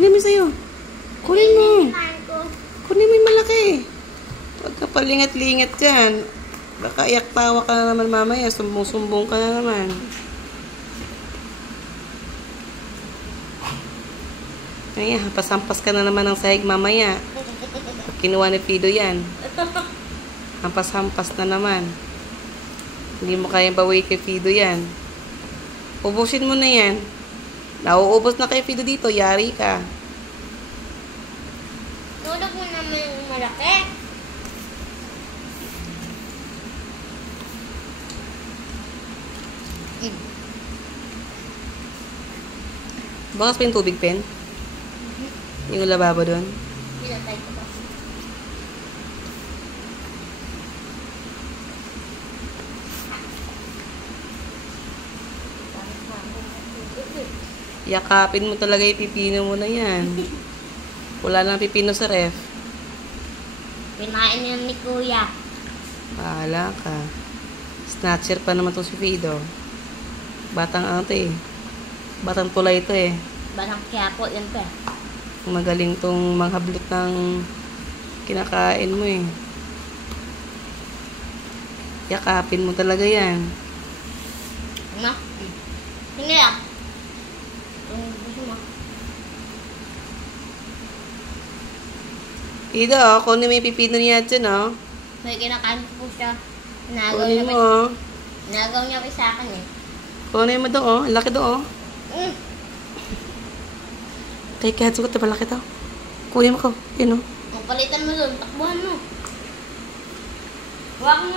Kunin mo sa'yo. Kunin mo. Kinain ko. Kunin mo yung malaki. Huwag ka palingat-lingat dyan. Baka iyak-tawa ka na naman mamaya. Sumbong-sumbong ka na naman. Ay, hampas-hampas ka na naman ng sahig mamaya. Pag kinuha ni Fido yan. Hampas-hampas na naman. Hindi mo kayang bawi kay Fido yan. Ubusin mo na yan. Nauubos na kay Fido dito. Yari ka. Tulog mo naman yung malaki. Bakas pa yung tubig, Pen? Yung lababo doon? Pinatay ko ba? Yakapin mo talaga yung pipino mo na yan. Wala lang pipino sa ref. Pinain yan ni Kuya. Bahala ka. Snatcher pa naman to si Fido. Batang ano to eh. Batang tulay to eh. Batang Quiapo yan pa. Magaling tong manghablot ng kinakain mo eh. Yakapin mo talaga yan. Ano? Hindi ah. Gusto mo? Fido, kunin mo yung pipino niya dyan oh. May kinakain ko po siya. Nagaw Kunin niya mo pa. oh. Nagaw niya pa sa akin eh. Kunin mo doon oh. Ang laki doon oh. Mm. Kay Katsuko, malaki daw. Kunin mo ko. Yun oh. Palitan mo dun. Takbuhan mo. Huwag mo